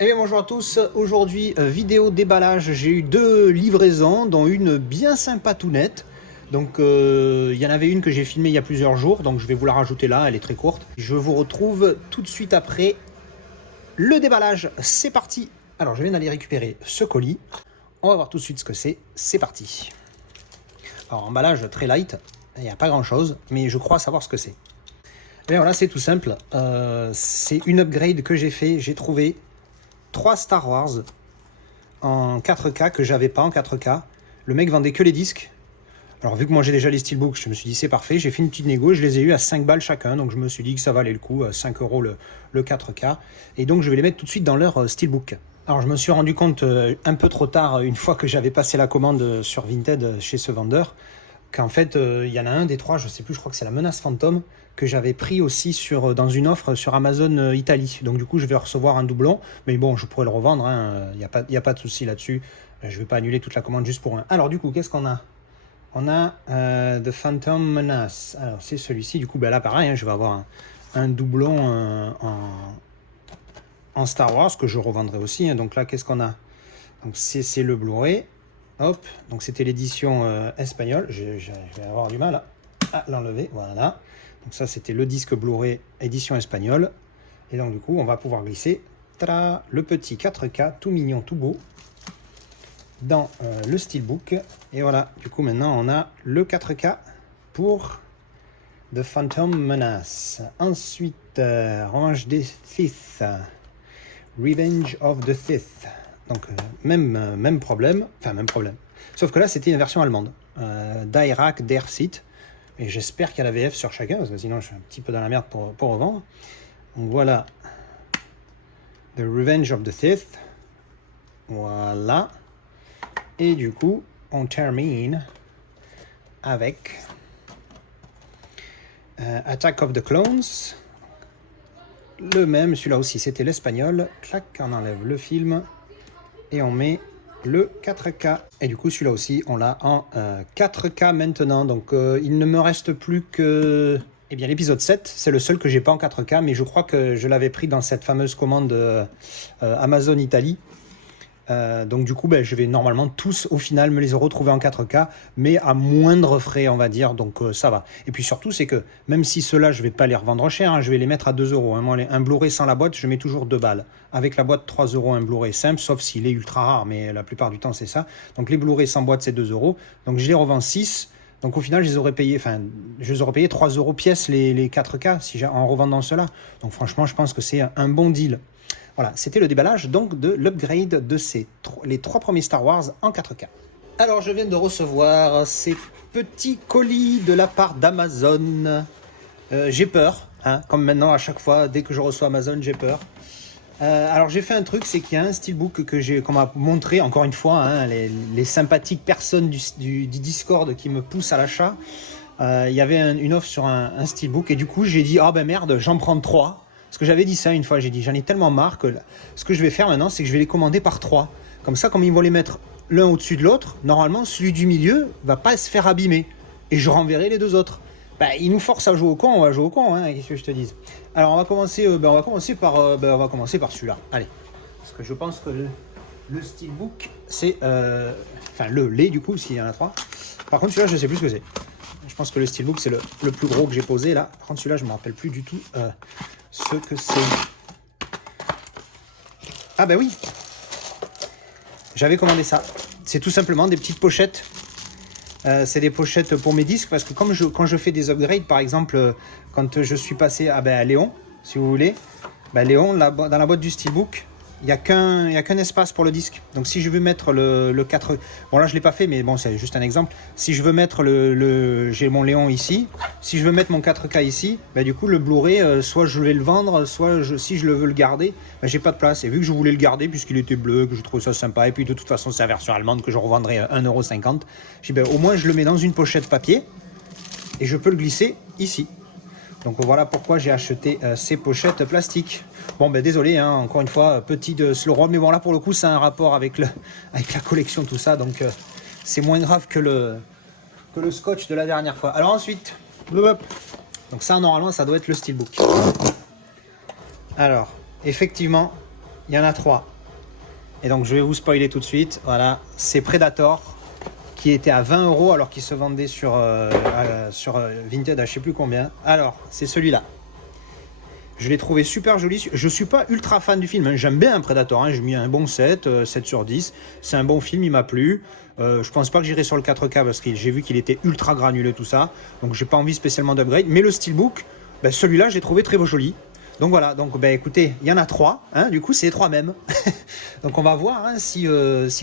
Eh bien bonjour à tous, aujourd'hui vidéo déballage, j'ai eu 2 livraisons dont une bien sympatounette. Donc il y en avait une que j'ai filmée il y a plusieurs jours, donc je vais vous la rajouter là, elle est très courte. Je vous retrouve tout de suite après le déballage, c'est parti. Alors je viens d'aller récupérer ce colis, on va voir tout de suite ce que c'est parti. Alors emballage très light, il n'y a pas grand chose, mais je crois savoir ce que c'est. Et bien voilà, c'est tout simple, c'est une upgrade que j'ai fait, j'ai trouvé 3 Star Wars en 4K que j'avais pas en 4K. Le mec vendait que les disques. Alors vu que moi j'ai déjà les steelbooks, je me suis dit c'est parfait, j'ai fait une petite négo, je les ai eu à 5 balles chacun, donc je me suis dit que ça valait le coup, 5 euros le 4K. Et donc je vais les mettre tout de suite dans leur steelbook. Alors je me suis rendu compte un peu trop tard, une fois que j'avais passé la commande sur Vinted chez ce vendeur, qu'en fait il y en a un des 3, je sais plus, je crois que c'est la Menace Fantôme, que j'avais pris aussi dans une offre sur Amazon Italie. Donc du coup je vais recevoir un doublon, mais bon je pourrais le revendre, il n'y a pas de souci là-dessus. Je ne vais pas annuler toute la commande juste pour un. Alors du coup qu'est-ce qu'on a? On a The Phantom Menace. Alors c'est celui-ci, du coup là pareil, je vais avoir un doublon en Star Wars que je revendrai aussi. Donc là qu'est-ce qu'on a? Donc c'est le Blu-ray. Hop, donc c'était l'édition espagnole. Je vais avoir du mal à l'enlever, voilà. Donc ça c'était le disque Blu-ray édition espagnole. Et donc du coup on va pouvoir glisser le petit 4K tout mignon, tout beau dans le steelbook. Et voilà, du coup maintenant on a le 4K pour The Phantom Menace. Ensuite, Revanche des Sith, Revenge of the Sith. Donc même problème, enfin même problème. Sauf que là c'était une version allemande, d'Irak, Der Sith. Et j'espère qu'il y a la VF sur chacun, parce que sinon je suis un petit peu dans la merde pour revendre. Donc voilà, The Revenge of the Sith. Voilà. Et du coup, on termine avec Attack of the Clones. Le même, celui-là aussi, c'était l'espagnol. Clac, on enlève le film et on met le 4K. Et du coup, celui-là aussi, on l'a en 4K maintenant. Donc, il ne me reste plus que... Eh bien, l'épisode 7, c'est le seul que j'ai pas en 4K, mais je crois que je l'avais pris dans cette fameuse commande Amazon Italie. Donc du coup je vais normalement tous au final me les retrouver en 4K, mais à moindre frais on va dire, donc ça va. Et puis surtout c'est que même si ceux-là je vais pas les revendre cher, je vais les mettre à 2 euros. Moi un Blu-ray sans la boîte je mets toujours 2 balles. Avec la boîte 3 euros un Blu-ray simple, sauf s'il est ultra rare, mais la plupart du temps c'est ça. Donc les Blu-ray sans boîte c'est 2 euros, donc je les revends 6. Donc au final je les aurais payé 3 euros pièce les 4K en revendant cela. Donc franchement je pense que c'est un bon deal. Voilà, c'était le déballage donc de l'upgrade de les 3 premiers Star Wars en 4K. Alors je viens de recevoir ces petits colis de la part d'Amazon. J'ai peur, comme maintenant à chaque fois, dès que je reçois Amazon, j'ai peur. Alors j'ai fait un truc, c'est qu'il y a un steelbook qu'on m'a montré, encore une fois, les sympathiques personnes du Discord qui me poussent à l'achat. Il y avait une offre sur un steelbook et du coup j'ai dit, merde, j'en prends 3. Parce que j'avais dit ça une fois, j'ai dit j'en ai tellement marre que ce que je vais faire maintenant, c'est que je vais les commander par 3. Comme ça, comme ils vont les mettre l'un au-dessus de l'autre, normalement celui du milieu va pas se faire abîmer. Et je renverrai les 2 autres. Ils nous forcent à jouer au con, on va jouer au con, qu'est-ce que je te dise. Alors on va commencer par celui-là. Allez. Parce que je pense que le steelbook, c'est... les du coup, s'il y en a 3. Par contre celui-là, je sais plus ce que c'est. Je pense que le steelbook, c'est le plus gros que j'ai posé là. Par contre celui-là, je me rappelle plus du tout ce que c'est. Ah oui, j'avais commandé ça. C'est tout simplement des petites pochettes. C'est des pochettes pour mes disques parce que quand je fais des upgrades, par exemple, quand je suis passé à Léon, si vous voulez, Léon, dans la boîte du steelbook, il n'y a qu'un espace pour le disque. Donc si je veux mettre le 4... Bon là je ne l'ai pas fait, mais bon c'est juste un exemple. Si je veux mettre j'ai mon Léon ici. Si je veux mettre mon 4K ici, du coup le Blu-ray, soit je vais le vendre, soit si je le veux le garder, j'ai pas de place. Et vu que je voulais le garder, puisqu'il était bleu, que je trouve ça sympa, et puis de toute façon c'est la version allemande que je revendrai 1,50 €, j'ai dit au moins je le mets dans une pochette papier, et je peux le glisser ici. Donc voilà pourquoi j'ai acheté ces pochettes plastiques. Bon désolé, encore une fois, petit de slow roll, mais bon là pour le coup ça a un rapport avec la collection, tout ça, donc c'est moins grave que le scotch de la dernière fois. Alors ensuite, donc ça normalement ça doit être le steelbook. Alors effectivement, Il y en a 3. Et donc je vais vous spoiler tout de suite. Voilà, c'est Predator qui était à 20 € alors qu'il se vendait sur Vinted à je sais plus combien. Alors, c'est celui-là. Je l'ai trouvé super joli. Je suis pas ultra fan du film, hein. J'aime bien un Predator, hein. J'ai mis un bon 7, 7 sur 10. C'est un bon film, il m'a plu. Je pense pas que j'irai sur le 4K parce que j'ai vu qu'il était ultra granuleux tout ça. Donc j'ai pas envie spécialement d'upgrade. Mais le Steelbook, ben, celui-là, j'ai trouvé très joli. Donc voilà, donc ben, écoutez, il y en a 3, hein, du coup c'est les 3 mêmes. Donc on va voir hein, si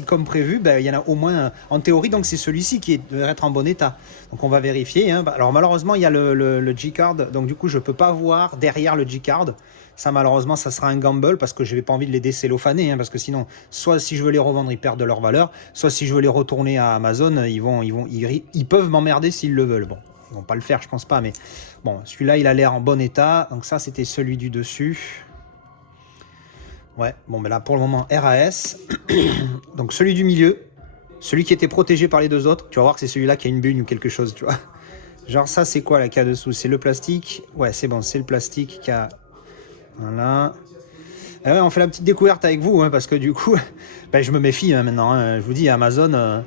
comme prévu, ben, il y en a au moins en théorie, donc c'est celui-ci qui devrait être en bon état. Donc on va vérifier. Hein. Alors malheureusement il y a le G-Card, donc du coup je peux pas voir derrière le G-Card. Ça malheureusement ça sera un gamble parce que je n'ai pas envie de les décellophaner, hein, parce que sinon, soit si je veux les revendre ils perdent de leur valeur, soit si je veux les retourner à Amazon, ils peuvent m'emmerder s'ils le veulent. Bon. Ils vont pas le faire, je pense pas, mais bon, celui-là, il a l'air en bon état. Donc ça, c'était celui du dessus. Ouais, bon, ben là, pour le moment, RAS. Donc celui du milieu, celui qui était protégé par les deux autres, tu vas voir que c'est celui-là qui a une bugne ou quelque chose, tu vois. Genre ça, c'est quoi, là, qu'il y a dessous? C'est le plastique? Ouais, c'est bon, c'est le plastique qui a... Voilà. Et ouais, on fait la petite découverte avec vous, hein, parce que du coup, ben, je me méfie hein, maintenant. Hein. Je vous dis, Amazon...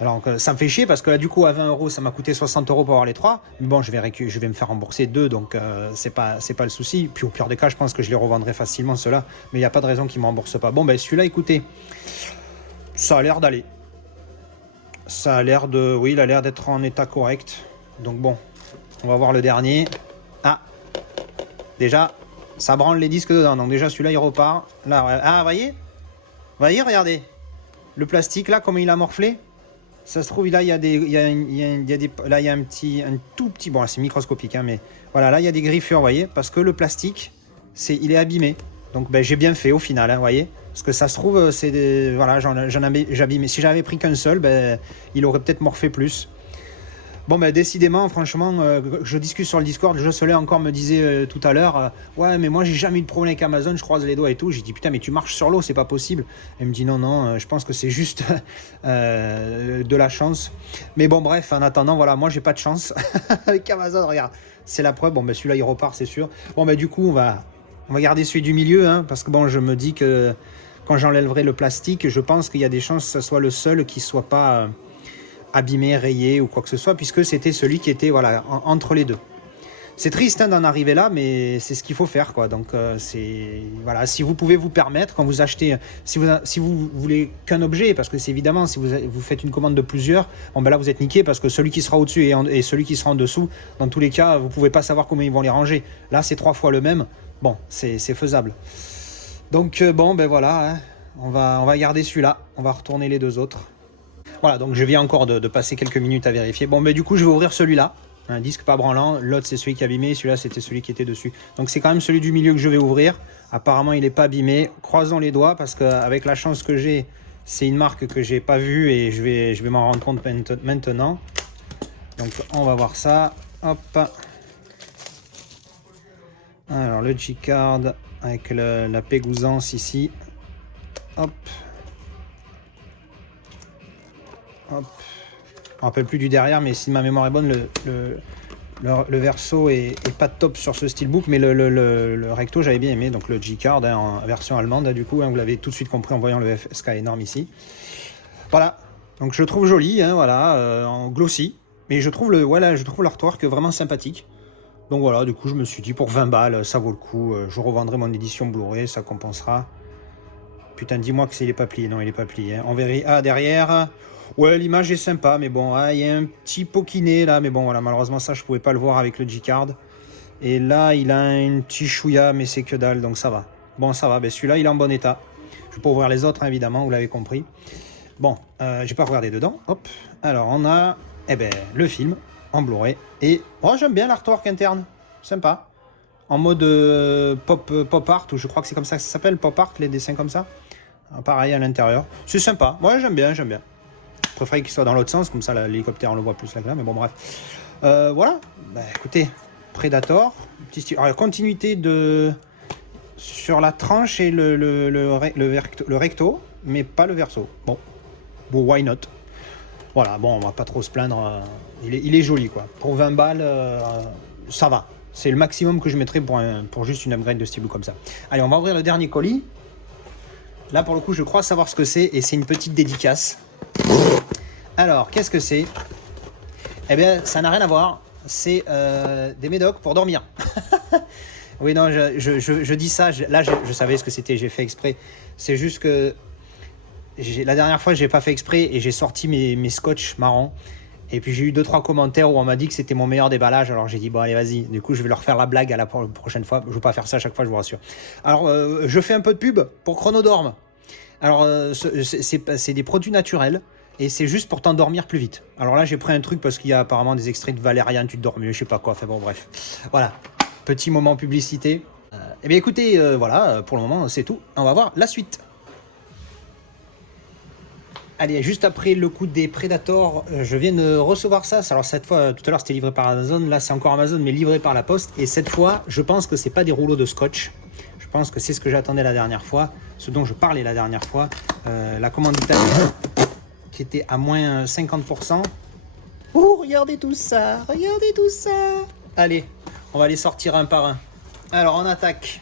Alors ça me fait chier parce que là du coup à 20 € ça m'a coûté 60 € pour avoir les 3. Mais bon je vais me faire rembourser 2 donc c'est pas le souci. Puis au pire des cas je pense que je les revendrai facilement ceux-là. Mais il n'y a pas de raison qu'ils ne me remboursent pas. Bon ben celui-là écoutez, ça a l'air d'aller. Ça a l'air de... Oui il a l'air d'être en état correct. Donc bon, on va voir le dernier. Ah, déjà ça branle les disques dedans. Donc déjà celui-là il repart. Là, ah voyez, regardez. Le plastique là comment il a morflé. Ça se trouve là il y a des là il y a un tout petit bon c'est microscopique hein, mais voilà là il y a des griffures vous voyez parce que le plastique il est abîmé donc ben, j'ai bien fait au final hein, vous voyez parce que ça se trouve c'est voilà j'en avais abîmé si j'avais pris qu'un seul ben il aurait peut-être morflé plus. Bon ben décidément franchement je discute sur le Discord, Josselin encore me disait tout à l'heure ouais mais moi j'ai jamais eu de problème avec Amazon, je croise les doigts et tout, j'ai dit putain mais tu marches sur l'eau c'est pas possible. Elle me dit non je pense que c'est juste de la chance, mais bon bref en attendant voilà moi j'ai pas de chance avec Amazon, regarde c'est la preuve. Bon ben celui-là il repart c'est sûr. Bon ben du coup on va garder celui du milieu hein, parce que bon je me dis que quand j'enlèverai le plastique je pense qu'il y a des chances que ce soit le seul qui soit pas abîmé, rayé ou quoi que ce soit, puisque c'était celui qui était voilà entre les deux. C'est triste hein, d'en arriver là, mais c'est ce qu'il faut faire quoi. Donc c'est voilà, si vous pouvez vous permettre quand vous achetez, si vous voulez qu'un objet, parce que c'est évidemment si vous faites une commande de plusieurs, bon ben là vous êtes niqué parce que celui qui sera au-dessus et celui qui sera en dessous, dans tous les cas vous pouvez pas savoir comment ils vont les ranger. Là c'est 3 fois le même. Bon c'est faisable. Donc bon ben voilà, hein, on va garder celui-là, on va retourner les deux autres. Voilà, donc je viens encore de passer quelques minutes à vérifier. Bon, mais du coup, je vais ouvrir celui-là. Un disque pas branlant. L'autre, c'est celui qui est abîmé. Celui-là, c'était celui qui était dessus. Donc, c'est quand même celui du milieu que je vais ouvrir. Apparemment, il n'est pas abîmé. Croisons les doigts parce qu'avec la chance que j'ai, c'est une marque que j'ai pas vue et je vais m'en rendre compte maintenant. Donc, on va voir ça. Hop. Alors, le G-Card avec la pégousance ici. Hop. Hop. Je me rappelle plus du derrière, mais si ma mémoire est bonne, le verso est pas top sur ce steelbook, mais le recto j'avais bien aimé, donc le G-Card hein, en version allemande, hein, du coup, hein, vous l'avez tout de suite compris en voyant le FSK énorme ici. Voilà, donc je trouve joli, hein, voilà, en glossy, mais je trouve l'artwork vraiment sympathique. Donc voilà, du coup je me suis dit pour 20 balles, ça vaut le coup, je revendrai mon édition Blu-ray, ça compensera. Putain, dis-moi que il est pas plié, non il est pas plié, hein. On verra, derrière... Ouais, l'image est sympa, mais bon, il y a un petit pokiné là, mais bon, voilà, malheureusement, ça, je pouvais pas le voir avec le G-Card. Et là, il a un petit chouïa, mais c'est que dalle, donc ça va. Bon, ça va, ben celui-là, il est en bon état. Je vais pas ouvrir les autres, hein, évidemment, vous l'avez compris. Bon, j'ai pas regardé dedans, hop. Alors, on a, le film, en Blu-ray. Et, oh, j'aime bien l'artwork interne, sympa. En mode pop art, ou je crois que c'est comme ça que ça s'appelle, pop art, les dessins comme ça. Pareil à l'intérieur. C'est sympa, ouais, j'aime bien. Je préférais qu'il soit dans l'autre sens, comme ça l'hélicoptère on le voit plus là, mais bon bref. Voilà, bah, écoutez, Predator, alors, continuité sur la tranche et le recto, mais pas le verso. Bon, why not? Voilà, bon, on va pas trop se plaindre, il est joli quoi. Pour 20 balles, ça va. C'est le maximum que je mettrais pour juste une upgrade de steelbook comme ça. Allez, on va ouvrir le dernier colis. Là, pour le coup, je crois savoir ce que c'est et c'est une petite dédicace. Alors, qu'est-ce que c'est? Eh bien, ça n'a rien à voir. C'est des médocs pour dormir. Oui, non, je dis ça. Là, je savais ce que c'était. J'ai fait exprès. C'est juste que la dernière fois, j'ai pas fait exprès et j'ai sorti mes scotch marrons. Et puis j'ai eu 2-3 commentaires où on m'a dit que c'était mon meilleur déballage. Alors j'ai dit bon allez vas-y. Du coup je vais leur faire la blague à la prochaine fois. Je ne veux pas faire ça à chaque fois, je vous rassure. Alors je fais un peu de pub pour Chronodorm. Alors c'est des produits naturels et c'est juste pour t'endormir plus vite. Alors là j'ai pris un truc parce qu'il y a apparemment des extraits de valériane, tu te dors mieux, je sais pas quoi. Enfin bon bref. Voilà. Petit moment publicité. Eh bien écoutez, voilà, pour le moment c'est tout. On va voir la suite. Allez, juste après le coup des Predators, je viens de recevoir ça. Alors cette fois, tout à l'heure c'était livré par Amazon, là c'est encore Amazon mais livré par la poste. Et cette fois, je pense que c'est pas des rouleaux de scotch. Je pense que c'est ce que j'attendais la dernière fois, ce dont je parlais la dernière fois. La commande italienne qui était à moins 50%. Oh, regardez tout ça, regardez tout ça. Allez, on va les sortir un par un. Alors on attaque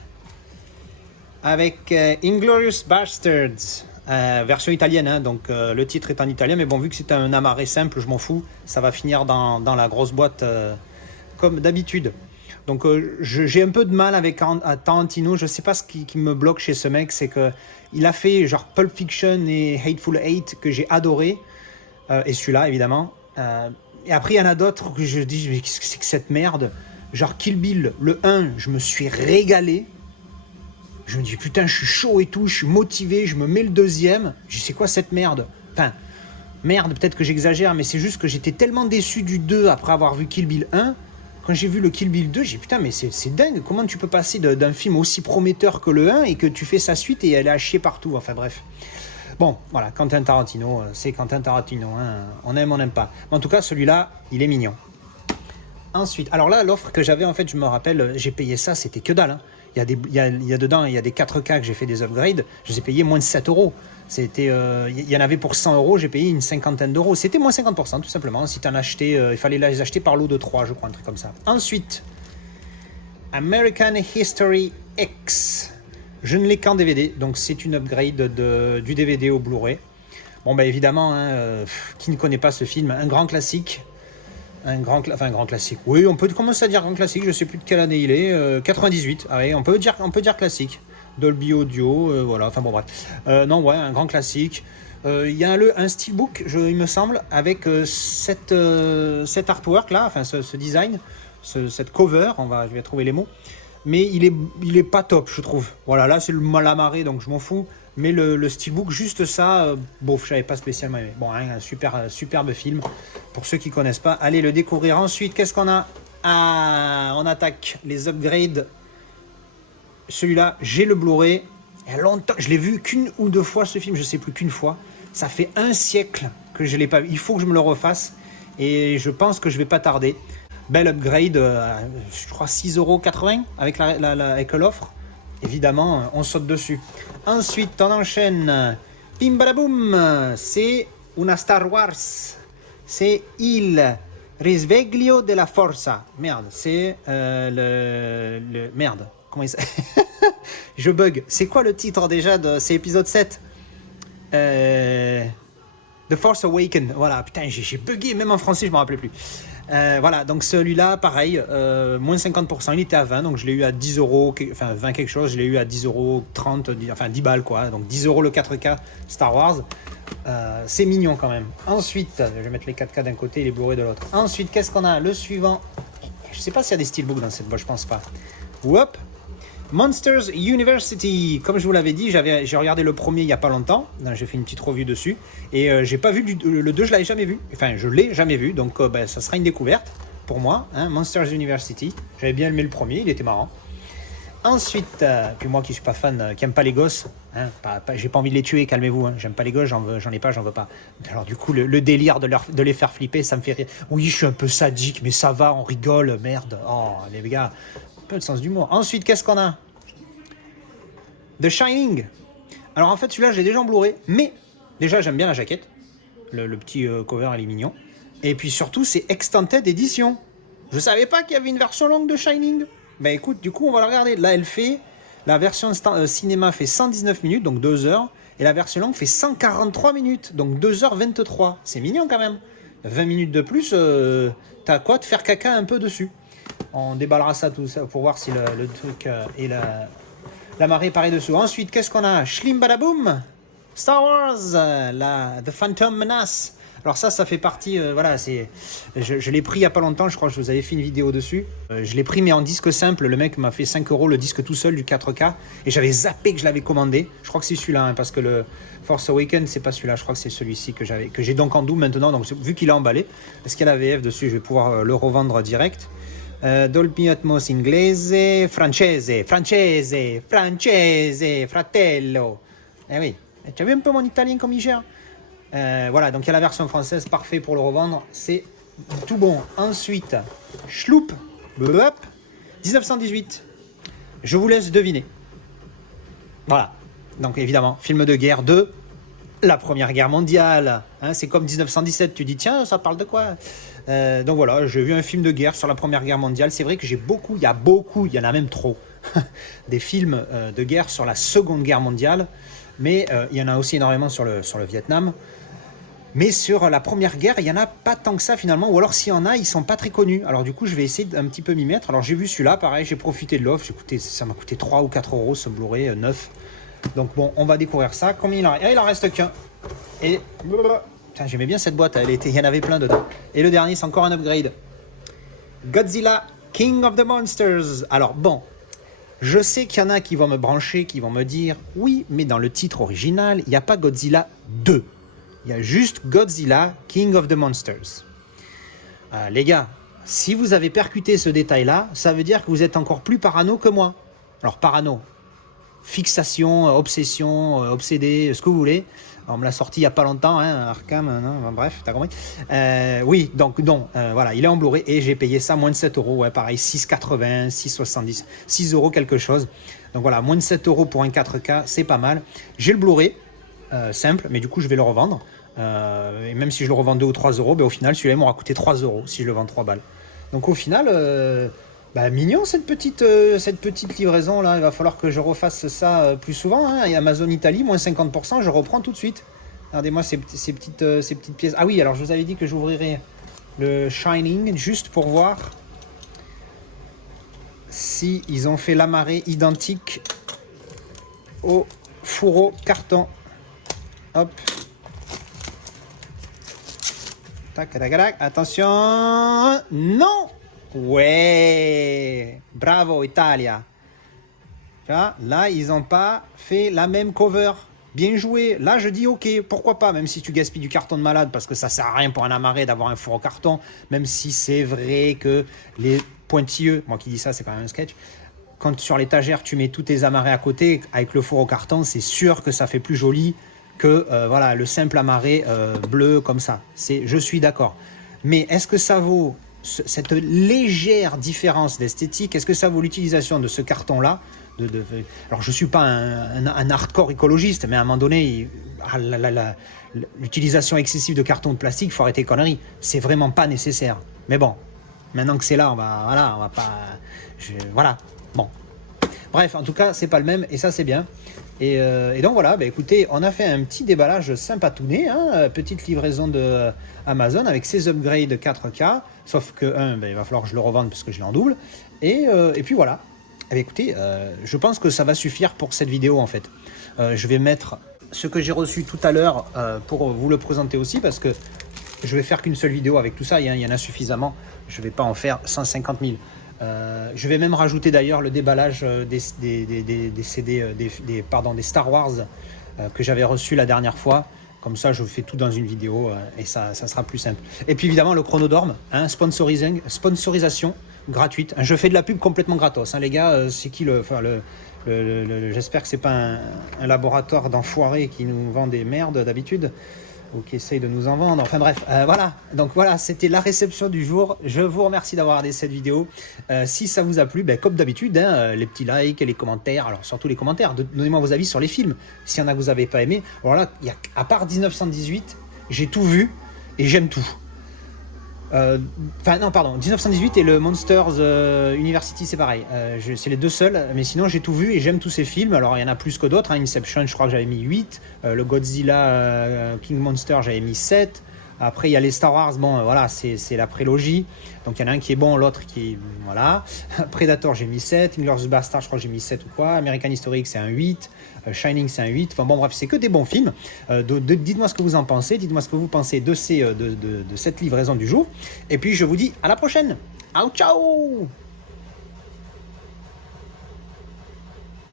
avec Inglourious Basterds. Version italienne, hein, donc le titre est en italien, mais bon, vu que c'est un amarré simple, je m'en fous, ça va finir dans la grosse boîte comme d'habitude. Donc j'ai un peu de mal avec Tarantino, je sais pas ce qui me bloque chez ce mec, c'est que il a fait genre Pulp Fiction et Hateful Eight que j'ai adoré, et celui-là évidemment. Et après il y en a d'autres que je dis, mais qu'est-ce que c'est que cette merde? Genre Kill Bill, le 1, je me suis régalé. Je me dis putain, je suis chaud et tout, je suis motivé, je me mets le deuxième. Je dis c'est quoi cette merde? Enfin, merde, peut-être que j'exagère, mais c'est juste que j'étais tellement déçu du 2 après avoir vu Kill Bill 1. Quand j'ai vu le Kill Bill 2, j'ai dit putain, mais c'est dingue. Comment tu peux passer d'un film aussi prometteur que le 1 et que tu fais sa suite et elle est à chier partout? Enfin bref. Bon, voilà, Quentin Tarantino, c'est Quentin Tarantino. Hein. On aime, on n'aime pas. Mais en tout cas, celui-là, il est mignon. Ensuite, alors là, l'offre que j'avais, en fait, je me rappelle, j'ai payé ça, c'était que dalle. Hein. Il y a dedans, il y a des 4K que j'ai fait des upgrades, je les ai payés moins de 7 euros. C'était, il y en avait pour 100 euros, j'ai payé une cinquantaine d'euros. C'était moins 50% tout simplement. Si tu en achetais, il fallait les acheter par lot de 3, je crois, un truc comme ça. Ensuite, American History X. Je ne l'ai qu'en DVD, donc c'est une upgrade du DVD au Blu-ray. Bon, bah évidemment, hein, qui ne connaît pas ce film, un grand classique. Un grand classique. Oui, on peut commencer à dire grand classique. Je sais plus de quelle année il est. 98. Ah oui, on peut dire classique. Dolby Audio, voilà. Enfin bon bref. Non, ouais, un grand classique. Il y a un steelbook, il me semble, avec cet artwork là, enfin ce design, cette cover. Je vais trouver les mots. Mais il est pas top, je trouve. Voilà, là c'est le mal amarré, donc je m'en fous. Mais le steelbook, juste ça, bof, je n'avais pas spécialement aimé. Bon, hein, un superbe film. Pour ceux qui ne connaissent pas, allez le découvrir. Ensuite, qu'est-ce qu'on a? Ah, on attaque les upgrades. Celui-là, j'ai le Blu-ray. Il y a longtemps, je l'ai vu qu'une ou deux fois ce film, je ne sais plus, qu'une fois. Ça fait un siècle que je ne l'ai pas vu. Il faut que je me le refasse. Et je pense que je ne vais pas tarder. Bel upgrade, je crois 6,80 € avec l'offre. Évidemment, on saute dessus. Ensuite, on enchaîne. Bim badaboum, c'est una Star Wars. C'est Il Risveglio della Forza. Merde, c'est Merde, comment il s'appelle? Je bug. C'est quoi le titre déjà c'est épisode 7? The Force Awakens. Voilà, putain, j'ai bugué, même en français, je ne me rappelais plus. Voilà, donc celui-là, pareil, moins 50%, il était à 20, donc je l'ai eu à 10 euros, enfin 20 quelque chose, je l'ai eu à 10 euros, 30, enfin 10 balles quoi, donc 10 euros le 4K Star Wars. C'est mignon quand même. Ensuite, je vais mettre les 4K d'un côté et les Blu-ray de l'autre. Ensuite, qu'est-ce qu'on a? Le suivant, je sais pas s'il y a des steelbooks dans cette boîte, je pense pas. Hop, Monsters University. Comme je vous l'avais dit, j'ai regardé le premier il n'y a pas longtemps. J'ai fait une petite revue dessus. Et j'ai pas vu le 2, je l'avais jamais vu. Enfin, je l'ai jamais vu. Donc, ça sera une découverte pour moi. Hein, Monsters University. J'avais bien aimé le premier, il était marrant. Ensuite, puis moi qui suis pas fan, qui aime pas les gosses, hein, j'ai pas envie de les tuer, calmez-vous. Hein, j'aime pas les gosses, j'en ai pas, j'en veux pas. Alors, du coup, le délire de les faire flipper, ça me fait rire. Oui, je suis un peu sadique, mais ça va, on rigole, merde. Oh, les gars. Peu de sens d'humour. Ensuite, qu'est-ce qu'on a? The Shining. Alors en fait, celui-là, j'ai déjà en Blu-ray, mais déjà, j'aime bien la jaquette. Le petit cover, il est mignon. Et puis surtout, c'est Extended Edition. Je savais pas qu'il y avait une version longue de Shining. Ben écoute, du coup, on va la regarder. Là, la version cinéma fait 119 minutes, donc 2 heures. Et la version longue fait 143 minutes, donc 2h23. C'est mignon quand même. 20 minutes de plus, t'as quoi de faire caca un peu dessus. On déballera ça tout ça pour voir si le truc et la marée paraît dessous. Ensuite, qu'est-ce qu'on a? Shlim Badaboom, Star Wars, The Phantom Menace. Alors ça fait partie, voilà, je l'ai pris il n'y a pas longtemps, je crois que je vous avais fait une vidéo dessus. Je l'ai pris mais en disque simple, le mec m'a fait 5 € le disque tout seul du 4K. Et j'avais zappé que je l'avais commandé. Je crois que c'est celui-là, hein, parce que le Force Awakens, c'est pas celui-là, je crois que c'est celui-ci que j'ai donc en double maintenant. Donc vu qu'il est emballé, parce qu'il y a la VF dessus, je vais pouvoir le revendre direct. Dolby Atmos inglese, francese, fratello. Eh oui, tu as vu un peu mon italien comme il gère? Voilà, donc il y a la version française, parfait pour le revendre, c'est tout bon. Ensuite, Schloop, 1918. Je vous laisse deviner. Voilà, donc évidemment, film de guerre de la Première Guerre mondiale. Hein, c'est comme 1917, tu dis tiens, ça parle de quoi? Donc voilà, j'ai vu un film de guerre sur la Première Guerre mondiale. C'est vrai que il y en a même trop, des films de guerre sur la Seconde Guerre mondiale. Mais il y en a aussi énormément sur le Vietnam. Mais sur la Première Guerre, il n'y en a pas tant que ça finalement. Ou alors s'il y en a, ils ne sont pas très connus. Alors du coup, je vais essayer d'un petit peu m'y mettre. Alors j'ai vu celui-là, pareil, j'ai profité de l'offre. Ça m'a coûté 3 ou 4 € ce Blu-ray neuf. Donc bon, on va découvrir ça. Combien il en reste? Il en reste qu'un. Et... Putain, j'aimais bien cette boîte, il y en avait plein dedans. Et le dernier, c'est encore un upgrade. Godzilla, King of the Monsters. Alors bon... Je sais qu'il y en a qui vont me brancher, qui vont me dire « Oui, mais dans le titre original, il n'y a pas Godzilla 2. Il y a juste Godzilla, King of the Monsters. » Les gars, si vous avez percuté ce détail-là, ça veut dire que vous êtes encore plus parano que moi. Alors parano, fixation, obsession, obsédé, ce que vous voulez. On me l'a sorti il n'y a pas longtemps, hein, Arkham, non, bref, t'as compris. Oui, donc non, voilà, il est en Blu-ray et j'ai payé ça moins de 7 €, ouais, pareil, 6,80, 6,70, 6 € quelque chose. Donc voilà, moins de 7 € pour un 4K, c'est pas mal. J'ai le Blu-ray, simple, mais du coup je vais le revendre. Et même si je le revends 2 ou 3 €, ben, au final celui-là m'aura coûté 3 € si je le vends 3 balles. Donc au final... mignon cette petite livraison là, il va falloir que je refasse ça plus souvent, hein. Et Amazon Italie, moins 50%, je reprends tout de suite. Regardez-moi ces petites pièces. Ah oui, alors je vous avais dit que j'ouvrirais le Shining juste pour voir si ils ont fait l'amarré identique au fourreau carton. Hop. Tac, tac, tac. Attention. Non. Ouais, bravo Italia. Tu vois, là ils n'ont pas fait la même cover. Bien joué. Là je dis ok, pourquoi pas, même si tu gaspilles du carton de malade, parce que ça sert à rien pour un amarré d'avoir un four au carton, même si c'est vrai que les pointilleux, moi qui dis ça c'est quand même un sketch, quand sur l'étagère tu mets tous tes amarrés à côté, avec le four au carton, c'est sûr que ça fait plus joli que voilà, le simple amarré bleu comme ça. Je suis d'accord. Mais est-ce que ça vaut cette légère différence d'esthétique? Est-ce que ça vaut l'utilisation de ce carton-là? Alors, je ne suis pas un hardcore écologiste, mais à un moment donné, l'utilisation excessive de carton de plastique, il faut arrêter les conneries. C'est vraiment pas nécessaire. Mais bon, maintenant que c'est là, on va pas... Voilà, bon. Bref, en tout cas, c'est pas le même, et ça, c'est bien. Et donc voilà, écoutez, on a fait un petit déballage sympatouné, hein, petite livraison de Amazon avec ses upgrades 4K, sauf que il va falloir que je le revende parce que je l'ai en double. Et puis voilà. Écoutez, je pense que ça va suffire pour cette vidéo en fait. Je vais mettre ce que j'ai reçu tout à l'heure pour vous le présenter aussi, parce que je vais faire qu'une seule vidéo avec tout ça, il y en a suffisamment, je ne vais pas en faire 150 000. Je vais même rajouter d'ailleurs le déballage des CD, des Star Wars que j'avais reçu la dernière fois. Comme ça, je fais tout dans une vidéo et ça sera plus simple. Et puis évidemment, le Chronodorm, hein, sponsorisation gratuite. Je fais de la pub complètement gratos. Hein, les gars, c'est qui j'espère que c'est pas un laboratoire d'enfoirés qui nous vend des merdes d'habitude, ou qui essaye de nous en vendre. Enfin bref, voilà. Donc voilà, c'était la réception du jour. Je vous remercie d'avoir regardé cette vidéo. Si ça vous a plu, comme d'habitude, hein, les petits likes et les commentaires. Alors surtout les commentaires. Donnez-moi vos avis sur les films. S'il y en a que vous n'avez pas aimé. Alors là, à part 1918, j'ai tout vu et j'aime tout. Enfin, non, pardon, 1918 et le Monsters University, c'est pareil. C'est les deux seuls, mais sinon j'ai tout vu et j'aime tous ces films. Alors il y en a plus que d'autres, hein. Inception, je crois que j'avais mis 8. Le Godzilla King Monster, j'avais mis 7. Après, il y a les Star Wars, bon, voilà, c'est la prélogie. Donc il y en a un qui est bon, l'autre qui est. Voilà. Predator, j'ai mis 7. Inglourious Bastard, je crois que j'ai mis 7 ou quoi. American History X, c'est un 8. Shining, c'est un 8. Enfin bon, bref, c'est que des bons films. Dites-moi ce que vous en pensez. Dites-moi ce que vous pensez de cette livraison du jour. Et puis, je vous dis à la prochaine. Ciao, ciao!